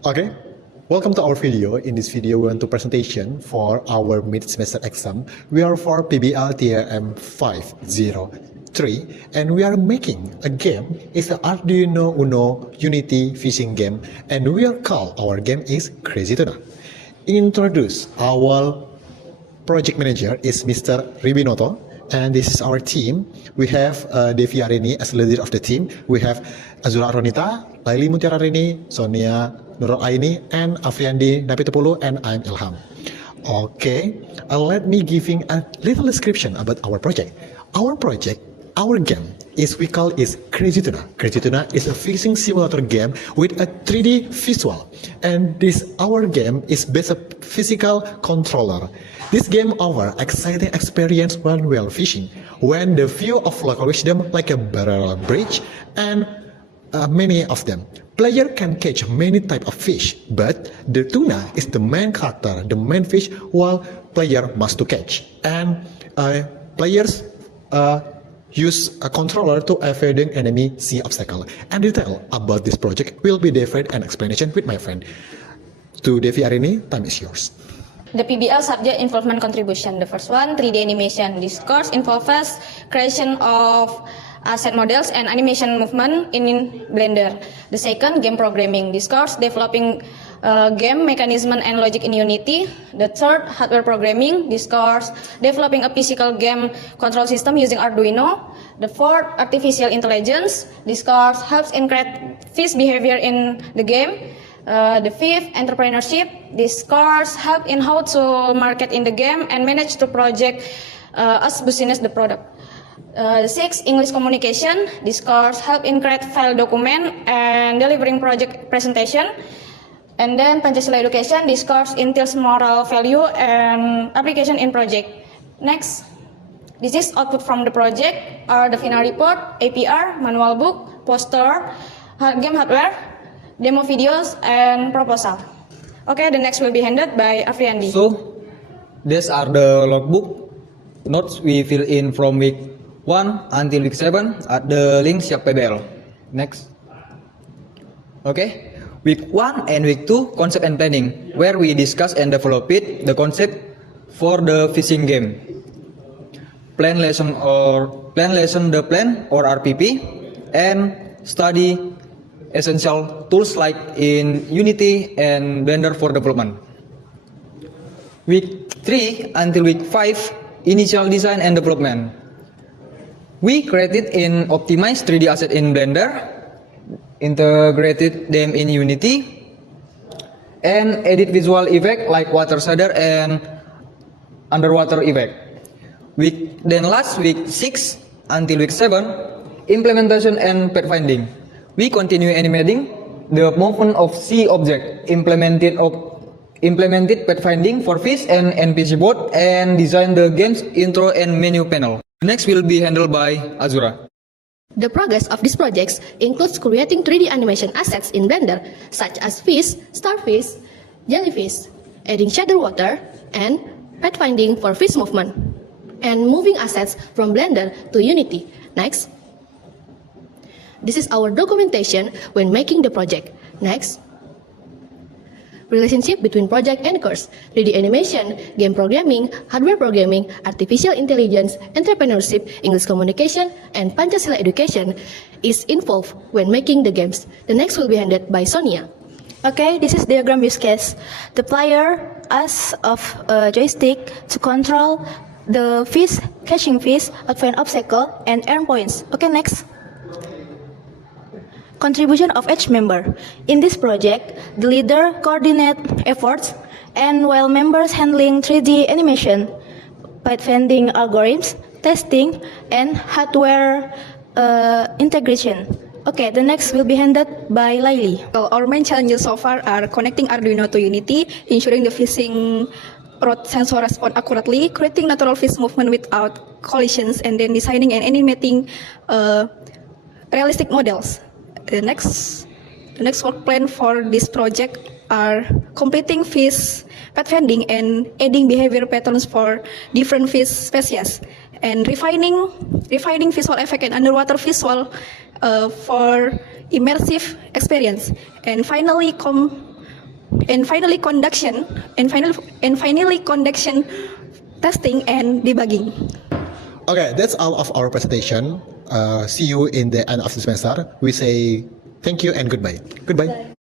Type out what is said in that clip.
Okay, welcome to our video. In this video, we want to presentation for our mid-semester exam. We are for PBL TRM 503, and we are making a game. It's the Arduino Uno Unity fishing game, and we are called our game is Crazy Tuna. Introduce our project manager is Mr. Ribinoto, and this is our team. We have Devi Arini as the leader of the team. We have Azura Aronita, Laili Mutiara Rini, Sonia Nurul Aini, and Afriandi Napitupulu, and I'm Ilham. Okay, let me giving a little description about our project. Our game is we call is Crazy Tuna. Crazy Tuna is a fishing simulator game with a 3D visual, and this our game is based on physical controller. This game offers exciting experience when we are fishing, when the view of local wisdom like a barrel bridge and many of them. Player can catch many type of fish, but the tuna is the main character, the main fish, while player must to catch. And players use a controller to evading enemy sea obstacle. And detail about this project will be different and explanation with my friend. To Devi Arini, time is yours. The PBL subject involvement contribution. The first one, 3D animation. This course involves creation of asset models and animation movement in Blender. The second, game programming. This course developing game mechanism and logic in Unity. The third, hardware programming. This course developing a physical game control system using Arduino. The fourth, artificial intelligence. This course helps in create fish behavior in the game. The fifth, entrepreneurship. This course help in how to market in the game and manage the project as business the product. The sixth, English communication. This course help in create file document and delivering project presentation. And then Pancasila education. This course entails moral value and application in project. Next, this is output from the project are the final report, APR, manual book, poster, game hardware, demo videos, and proposal. Okay, the next will be handed by Afriandi. So, these are the logbook notes we fill in from week 1 until week 7 at the link Siap PBL. Next. Okay, week 1 and week 2 concept and planning, where we discuss and develop the concept for the fishing game. Plan lesson or RPP, and study essential tools like in Unity and Blender for development. Week 3 until week 5, initial design and development. We created in optimized 3D asset in Blender, integrated them in Unity, and edit visual effect like water shader and underwater effect. Then last week 6 until week 7, implementation and pathfinding. We continue animating the movement of sea object, implemented pathfinding for fish and NPC boat, and design the game's intro and menu panel. Next will be handled by Azura. The progress of these projects includes creating 3D animation assets in Blender, such as fish, starfish, jellyfish, adding shader water, and pathfinding for fish movement, and moving assets from Blender to Unity. Next. This is our documentation when making the project. Next. Relationship between project and course, 3D animation, game programming, hardware programming, artificial intelligence, entrepreneurship, English communication, and Pancasila education is involved when making the games. The next will be handled by Sonia. Okay, this is diagram use case. The player has of a joystick to control the fish, catching fish, avoid obstacle, and earn points. Okay, next. Contribution of each member. In this project, the leader coordinates efforts, and while members handling 3D animation, pathfinding algorithms, testing, and hardware integration. Okay, the next will be handled by Laili. Well, our main challenges so far are connecting Arduino to Unity, ensuring the fishing rod sensor respond accurately, creating natural fish movement without collisions, and then designing and animating realistic models. The next work plan for this project are completing fish pathfinding and adding behavior patterns for different fish species, and refining visual effect and underwater visual for immersive experience, and finally and finally conduction testing and debugging. Okay, that's all of our presentation. See you in the end of the semester. We say thank you and goodbye. Goodbye.